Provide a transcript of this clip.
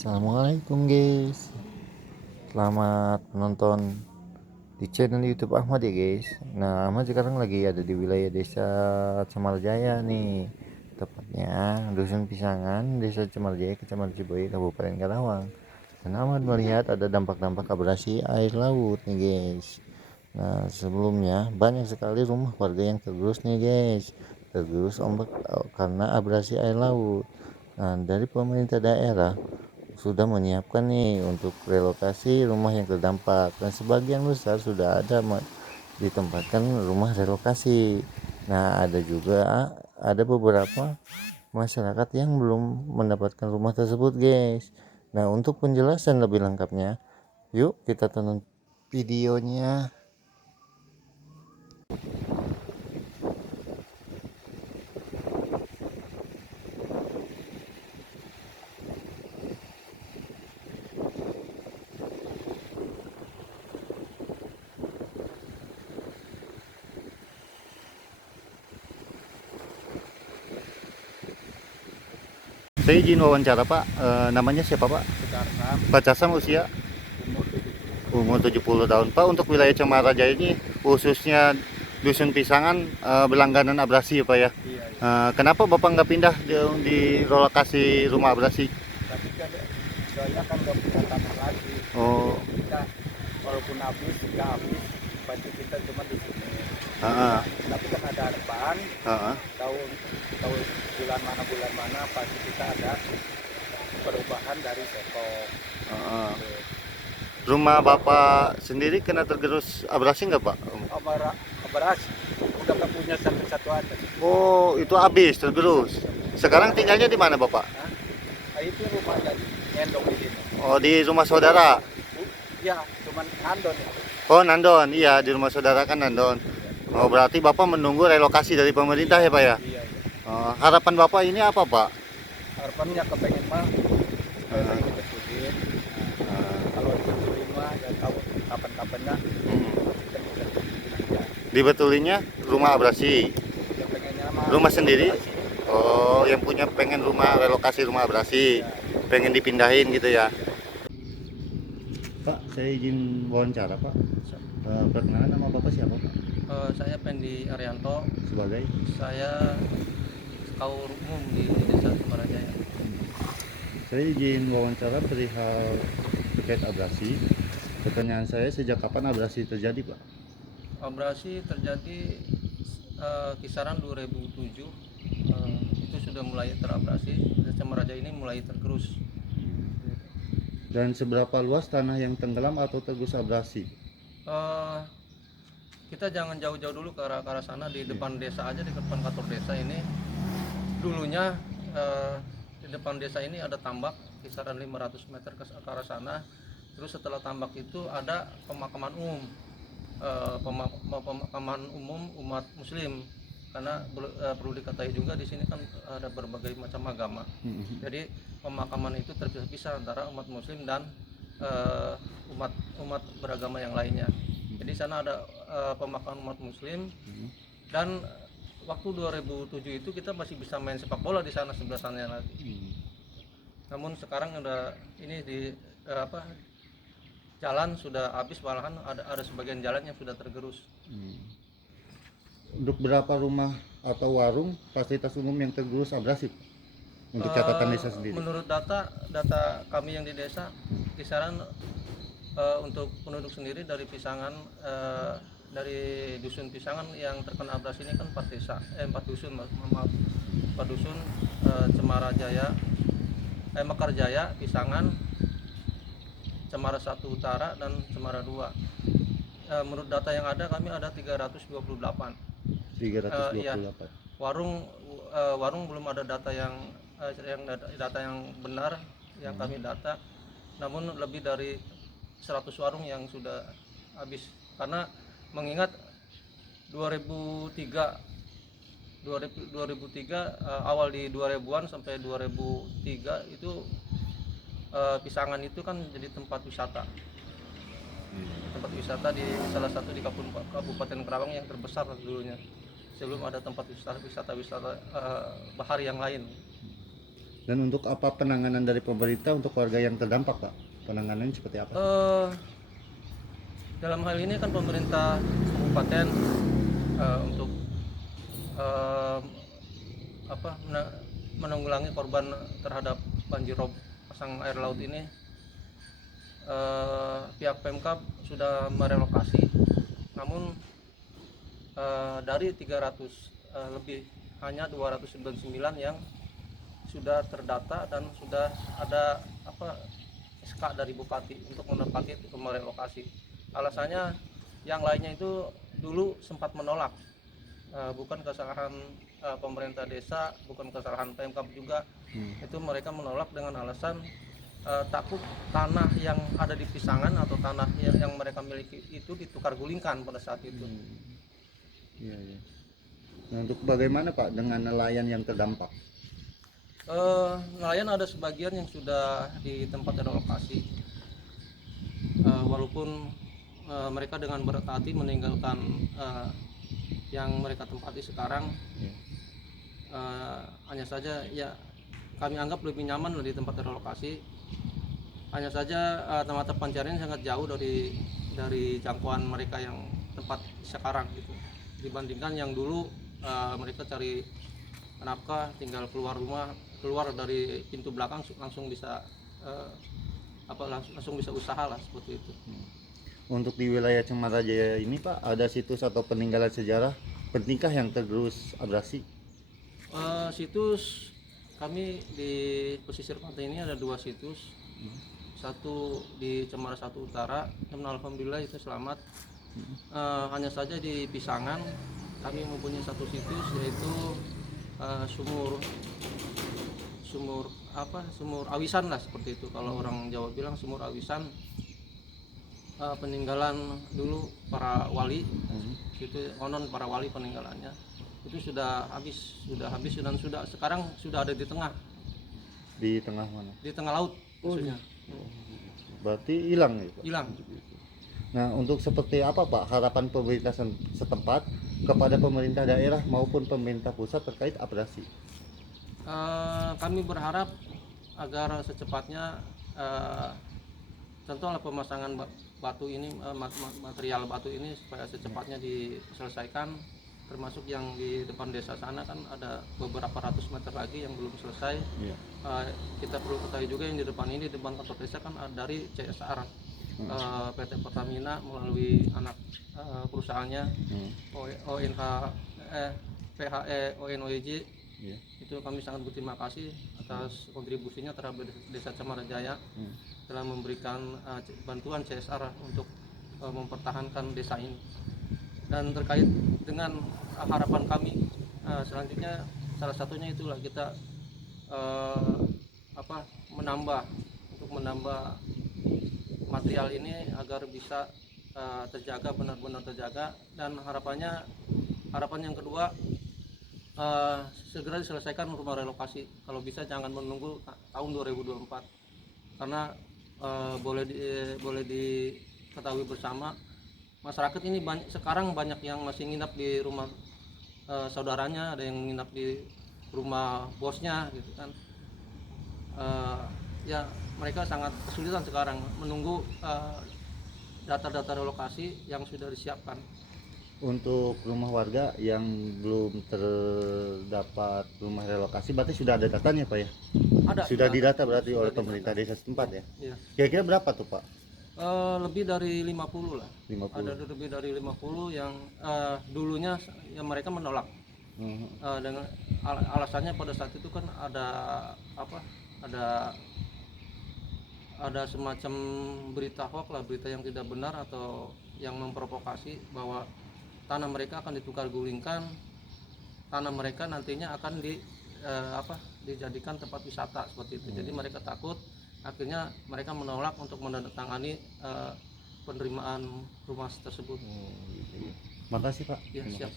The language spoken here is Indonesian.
Assalamualaikum guys. Selamat menonton di channel YouTube Ahmad ya guys. Nah, Ahmad sekarang lagi ada di wilayah desa Camarjaya nih. Tepatnya Dusun Pisangan, Desa Camarjaya, Kecamatan Ciboy, Kabupaten Karawang. Dan Ahmad melihat ada dampak-dampak abrasi air laut nih guys. Nah, sebelumnya banyak sekali rumah warga yang tergerus nih guys. Tergerus ombak karena abrasi air laut. Nah, dari pemerintah daerah sudah menyiapkan nih untuk relokasi rumah yang terdampak, dan sebagian besar sudah ada ditempatkan rumah relokasi. Nah, ada beberapa masyarakat yang belum mendapatkan rumah tersebut guys. Nah, untuk penjelasan lebih lengkapnya, yuk kita tonton videonya. Saya izin wawancara Pak. Namanya siapa Pak? Pak Casam, usia umur 70 tahun. Pak, untuk wilayah Camarajaya ini khususnya Dusun Pisangan berlangganan abrasi ya Pak ya. Iya. Kenapa Bapak nggak pindah di relokasi rumah abrasi? Tapi kan saya kan nggak punya tanah lagi. Oh, Kita walaupun habis, nggak habis, baju kita cuma di sini. heeh, Tapi kan ada harapan, heeh. tahu tahu bulan mana pasti kita ada perubahan dari sektor. Heeh. Rumah Bapak sendiri kena tergerus abrasi nggak Pak? Beras udah nggak punya satu-satu aja. Oh, itu habis tergerus. Sekarang tinggalnya di mana Bapak? Nah, itu rumah dari ngendong di sini. Oh, di rumah saudara. Ya, cuman ngandon ya. Oh, Nandon. Iya, di rumah saudara kan Nandon. Oh, berarti Bapak menunggu relokasi dari pemerintah ya Pak ya? Iya. Harapan Bapak ini apa Pak? Harapannya kepengen mah supaya lagi dibetulin. Kalau dibetulin mah ya tahu kapan-kapannya kita bisa dibetulin aja. Dibetulinnya rumah abrasi. Ya pengennya mah Rumah sendiri? relokasi. Oh, yang punya pengen rumah relokasi rumah abrasi, pengen dipindahin gitu ya. Pak, saya izin wawancara Pak. Perkenalan, nama Bapak siapa Pak? Saya Pendi Arianto, Sebagai? saya kaur umum di Desa Camarajaya. Saya izin wawancara perihal terkait abrasi. Pertanyaan saya, sejak kapan abrasi terjadi Pak? Abrasi terjadi kisaran 2007, itu sudah mulai terabrasi. Desa Camarajaya ini mulai tergerus. Dan seberapa luas tanah yang tenggelam atau tergerus abrasi? Eh, kita jangan jauh-jauh dulu ke arah sana, di depan desa aja, di depan kantor desa ini. Dulunya di depan desa ini ada tambak kisaran 500 meter ke arah sana. Terus setelah tambak itu ada pemakaman umum, pemakaman umum umat Muslim, karena perlu diketahui juga di sini kan ada berbagai macam agama. Jadi pemakaman itu terpisah antara umat Muslim dan umat beragama yang lainnya. Jadi sana ada pemakaman umat Muslim, dan waktu 2007 itu kita masih bisa main sepak bola di sana, sebelah sana lagi. Namun sekarang udah ini jalan sudah habis, malahan ada sebagian jalan yang sudah tergerus. Untuk berapa rumah atau warung fasilitas umum yang tergerus abrasi untuk catatan desa sendiri? Menurut data kami yang di desa, kisaran untuk penduduk sendiri dari Pisangan, dari Dusun Pisangan yang terkena abrasi ini kan 4 dusun, maaf, 4 dusun, Camarajaya, Mekarjaya, Pisangan, Cemara 1 Utara, dan Cemara 2. Menurut data yang ada, kami ada 328. 328. Iya. Warung belum ada data yang benar yang kami data. Namun lebih dari 100 warung yang sudah habis, karena mengingat 2003 awal di 2000-an sampai 2003 itu Pisangan itu kan jadi tempat wisata. Tempat wisata di salah satu di Kabupaten Karawang yang terbesar dulunya, sebelum ada tempat wisata bahari yang lain. Dan untuk apa penanganan dari pemerintah untuk warga yang terdampak, Pak? Penanganannya seperti apa? Dalam hal ini kan pemerintah kabupaten untuk eh, menanggulangi korban terhadap banjir rob pasang air laut ini, pihak Pemkab sudah merelokasi, namun dari 300 lebih hanya 299 yang sudah terdata dan sudah ada SK dari Bupati untuk menempati merelokasi. Alasannya yang lainnya itu dulu sempat menolak, bukan kesalahan pemerintah desa, bukan kesalahan Pemkab juga. Itu mereka menolak dengan alasan takut tanah yang ada di Pisangan atau tanah yang mereka miliki itu ditukar gulingkan pada saat itu. Iya, iya. Nah, untuk bagaimana Pak dengan nelayan yang terdampak? Nelayan ada sebagian yang sudah di tempat relokasi, walaupun mereka dengan berat hati meninggalkan yang mereka tempati sekarang. Hanya saja ya kami anggap lebih nyaman di tempat relokasi. Hanya saja mata pencarian sangat jauh dari jangkauan mereka yang tempat sekarang gitu, dibandingkan yang dulu mereka cari nafkah tinggal keluar dari pintu belakang langsung bisa langsung bisa usaha lah seperti itu. Untuk di wilayah Cemara Jaya ini Pak, ada situs atau peninggalan sejarah pentingkah yang tergerus abrasi? Situs kami di pesisir pantai ini ada 2 situs, satu di Cemara 1 Utara, dan alhamdulillah itu selamat. Hanya saja di Pisangan kami mempunyai 1 situs, yaitu sumur awisan lah seperti itu, kalau orang Jawa bilang sumur awisan, peninggalan dulu para wali. Itu konon para wali peninggalannya itu sudah habis dan sekarang sudah ada di tengah mana? Di tengah laut maksudnya. Berarti hilang ya Pak? Hilang. Nah, untuk seperti apa Pak harapan pemerintah setempat kepada pemerintah daerah maupun pemerintah pusat terkait abrasi? Kami berharap agar secepatnya contohnya pemasangan batu ini, material batu ini supaya secepatnya diselesaikan, termasuk yang di depan desa sana kan ada beberapa ratus meter lagi yang belum selesai. Kita perlu ketahui juga yang di depan ini, di depan kantor desa kan dari CSR, PT Pertamina melalui anak perusahaannya, PHE ONOEJ. Itu kami sangat berterima kasih atas kontribusinya terhadap Desa Cemara Jaya, telah memberikan bantuan CSR untuk mempertahankan desa ini. Dan terkait dengan harapan kami selanjutnya, salah satunya itulah kita menambah material ini agar bisa terjaga, benar-benar terjaga. Dan harapan yang kedua, segera diselesaikan rumah relokasi, kalau bisa jangan menunggu tahun 2024, karena boleh diketahui bersama, masyarakat ini sekarang banyak yang masih nginap di rumah saudaranya, ada yang nginap di rumah bosnya gitu kan. Ya mereka sangat kesulitan sekarang menunggu data-data relokasi yang sudah disiapkan. Untuk rumah warga yang belum terdapat rumah relokasi berarti sudah ada datanya Pak ya? Sudah didata berarti oleh pemerintah desa setempat ya? Iya. Kira-kira berapa tuh Pak? Lebih dari 50 lah. 50. Ada lebih dari 50 yang dulunya yang mereka menolak. Dengan alasannya pada saat itu kan ada semacam berita hoax lah, berita yang tidak benar atau yang memprovokasi bahwa tanah mereka akan ditukar gulingkan, tanah mereka nantinya akan dijadikan tempat wisata seperti itu. Jadi mereka takut, akhirnya mereka menolak untuk menandatangani penerimaan rumah tersebut. Makasih Pak. Ya, siap.